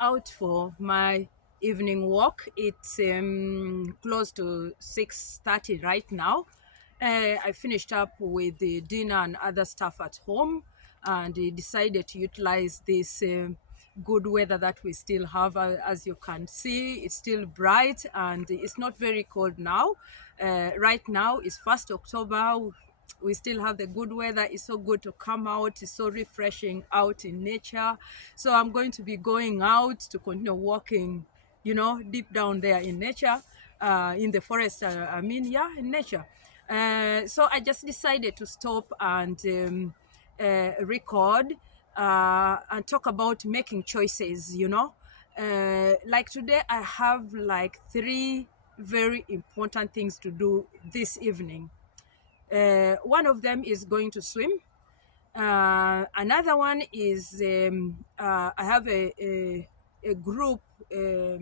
out for my evening walk. It's close to 6:30 right now. I finished up with the dinner and other stuff at home, and decided to utilize this good weather that we still have. As you can see, it's still bright and it's not very cold now. Right now it's 1st October. We still have the good weather. It's so good to come out. It's so refreshing out in nature. So I'm going to be going out to continue walking, deep down there in nature, in the forest. In nature. So I just decided to stop and record and talk about making choices, like today, I have like three very important things to do this evening. One of them is going to swim. Another one is I have a group, a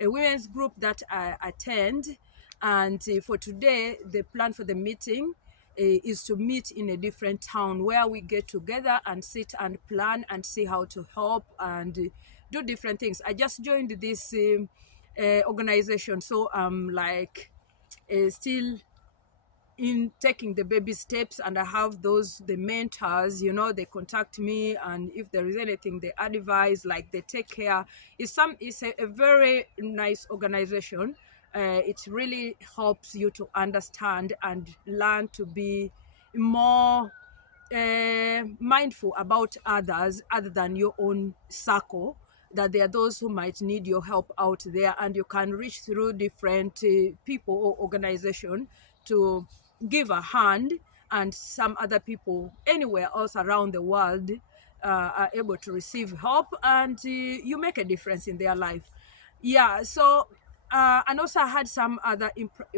women's group that I attend. And for today, the plan for the meeting is to meet in a different town where we get together and sit and plan and see how to help and do different things. I just joined this organization, so I'm like still in taking the baby steps, and I have the mentors, they contact me, and if there is anything they advise, like they take care. It's a very nice organization. It really helps you to understand and learn to be more mindful about others other than your own circle, that there are those who might need your help out there, and you can reach through different people or organization to give a hand, and some other people anywhere else around the world are able to receive help, and you make a difference in their life. Yeah, so and also I had some other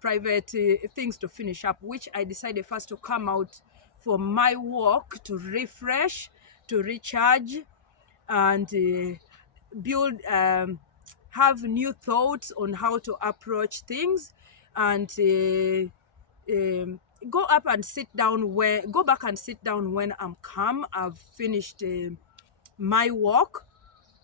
private things to finish up, which I decided first to come out for my walk to refresh, to recharge, and build have new thoughts on how to approach things, and go up and sit down where go back and sit down when I'm calm. I've finished my walk,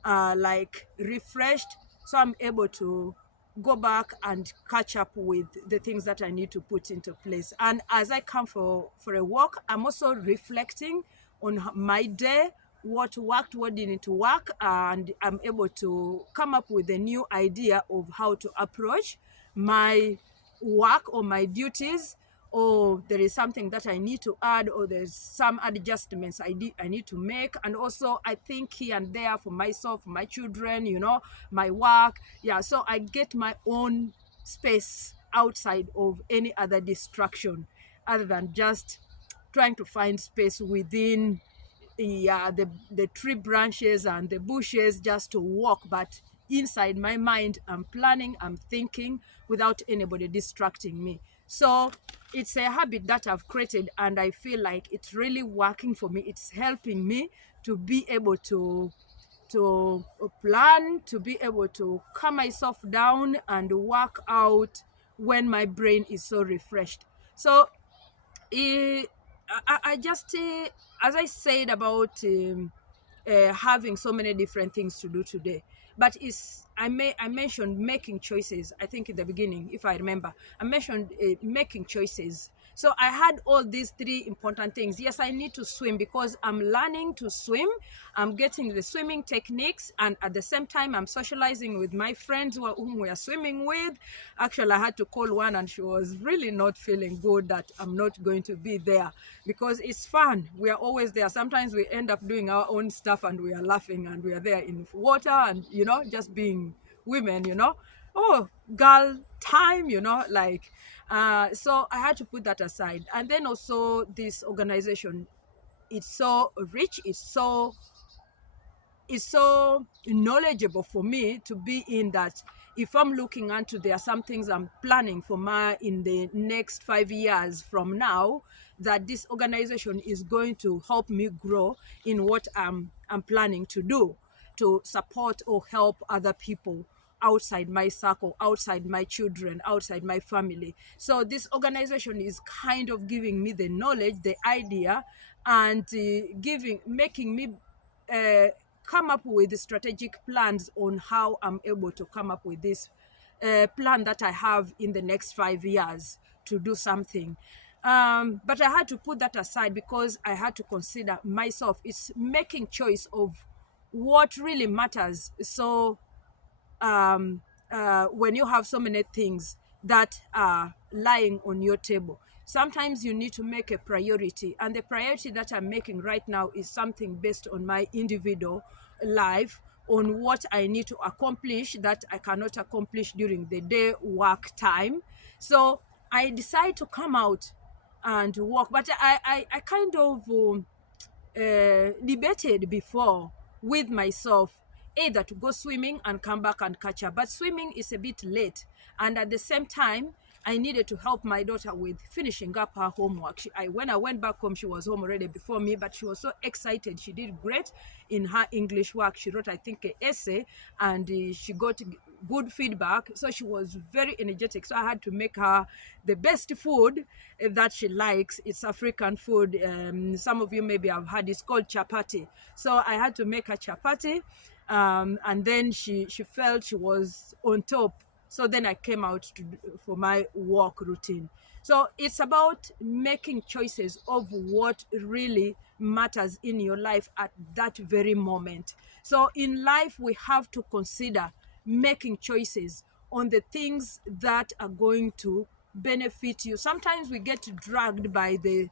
like refreshed, so I'm able to go back and catch up with the things that I need to put into place. And as I come for a walk, I'm also reflecting on my day, what worked, what didn't work, and I'm able to come up with a new idea of how to approach my work or my duties, or there is something that I need to add, or there's some adjustments I need to make. And also I think here and there for myself, for my children, my work. Yeah, so I get my own space outside of any other distraction, other than just trying to find space within the tree branches and the bushes just to walk. But inside my mind, I'm planning, I'm thinking without anybody distracting me. So it's a habit that I've created, and I feel like it's really working for me. It's helping me to be able to plan, to be able to calm myself down and work out when my brain is so refreshed. So eh, I just, as I said about having so many different things to do today, but I mentioned making choices. I think in the beginning, if I remember, I mentioned making choices. So I had all these three important things. Yes, I need to swim because I'm learning to swim. I'm getting the swimming techniques, and at the same time, I'm socializing with my friends whom we are swimming with. Actually, I had to call one, and she was really not feeling good that I'm not going to be there, because it's fun. We are always there. Sometimes we end up doing our own stuff, and we are laughing, and we are there in water, and just being women, oh, girl time, like so I had to put that aside. And then also this organization, it's so rich, it's so knowledgeable for me to be in that. If I'm looking into, there are some things I'm planning for my in the next 5 years from now, that this organization is going to help me grow in what I'm planning to do, to support or help other people outside my circle, outside my children, outside my family. So this organization is kind of giving me the knowledge, the idea, and making me uh, come up with strategic plans on how I'm able to come up with this plan that I have in the next 5 years to do something. But I had to put that aside because I had to consider myself. It's making choice of what really matters. So when you have so many things that are lying on your table, sometimes you need to make a priority. And the priority that I'm making right now is something based on my individual life, on what I need to accomplish that I cannot accomplish during the day work time. So I decide to come out and walk. But I kind of debated before with myself either to go swimming and come back and catch her. But swimming is a bit late. And at the same time, I needed to help my daughter with finishing up her homework. When I went back home, she was home already before me, but she was so excited. She did great in her English work. She wrote, I think, an essay, and she got good feedback. So she was very energetic. So I had to make her the best food that she likes. It's African food. Some of you maybe have heard, it's called chapati. So I had to make her chapati. And then she felt she was on top. So then I came out for my walk routine. So it's about making choices of what really matters in your life at that very moment. So in life, we have to consider making choices on the things that are going to benefit you. Sometimes we get dragged by the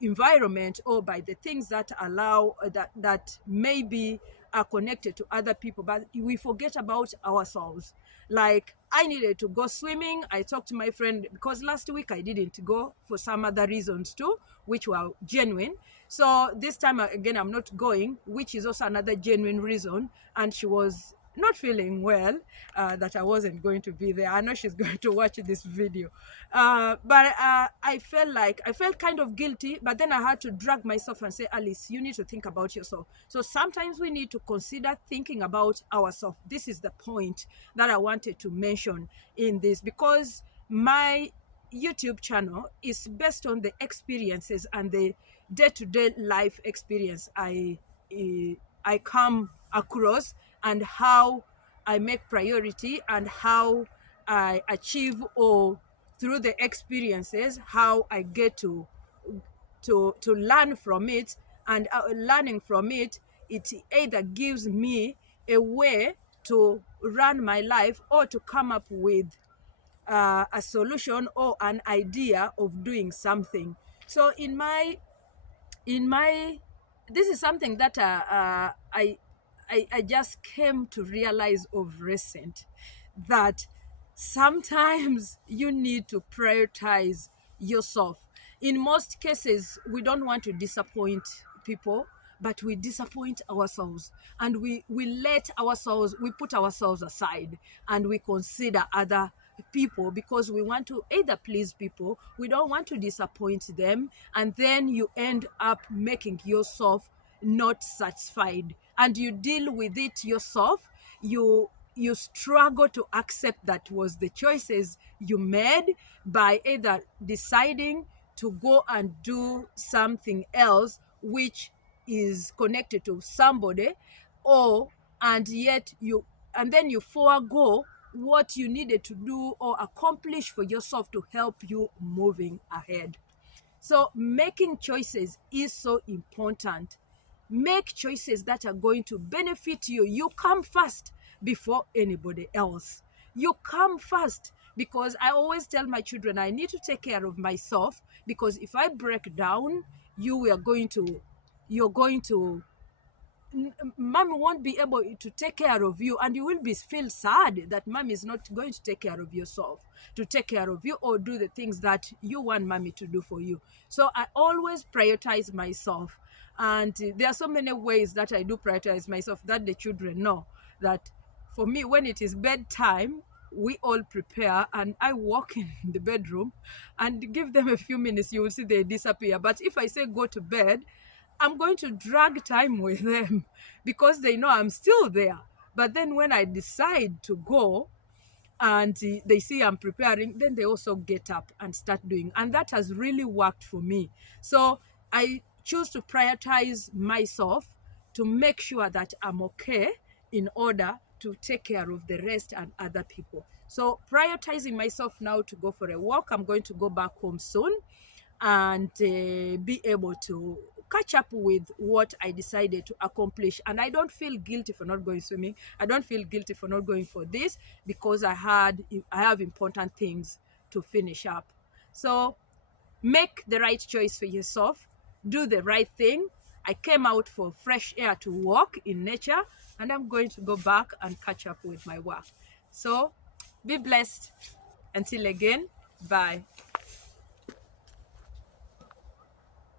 environment or by the things that allow that maybe are connected to other people, but we forget about ourselves. Like, I needed to go swimming. I talked to my friend because last week I didn't go for some other reasons too, which were genuine. So this time again, I'm not going, which is also another genuine reason. And she was not feeling well, that I wasn't going to be there. I know she's going to watch this video. But I felt kind of guilty, but then I had to drag myself and say, Alice, you need to think about yourself. So sometimes we need to consider thinking about ourselves. This is the point that I wanted to mention in this, because my YouTube channel is based on the experiences and the day-to-day life experience I come across, and how I make priority, and how I achieve, or through the experiences, how I get to learn from it. And learning from it, it either gives me a way to run my life, or to come up with a solution or an idea of doing something. So in my this is something that I just came to realize of recent, that sometimes you need to prioritize yourself. In most cases, we don't want to disappoint people, but we disappoint ourselves, and we put ourselves aside, and we consider other people because we want to either please people, we don't want to disappoint them, and then you end up making yourself not satisfied, and you deal with it yourself. You struggle to accept that was the choices you made by either deciding to go and do something else which is connected to somebody, or and then you forego what you needed to do or accomplish for yourself to help you moving ahead. So making choices is so important. Make choices that are going to benefit you. You come first before anybody else. You come first, because I always tell my children I need to take care of myself, because if I break down, you're going to mommy won't be able to take care of you, and you will feel sad that mommy is not going to take care of yourself, to take care of you or do the things that you want mommy to do for you. So I always prioritize myself, and there are so many ways that I do prioritize myself that the children know that for me, when it is bedtime, we all prepare and I walk in the bedroom and give them a few minutes. You will see they disappear. But if I say go to bed, I'm going to drag time with them because they know I'm still there. But then when I decide to go and they see I'm preparing, then they also get up and start doing. And that has really worked for me. So I choose to prioritize myself to make sure that I'm okay in order to take care of the rest and other people. So prioritizing myself now to go for a walk. I'm going to go back home soon and be able to catch up with what I decided to accomplish. And I don't feel guilty for not going swimming. I don't feel guilty for not going for this, because I have important things to finish up. So make the right choice for yourself. Do the right thing. I came out for fresh air to walk in nature, and I'm going to go back and catch up with my work. So be blessed. Until again, bye.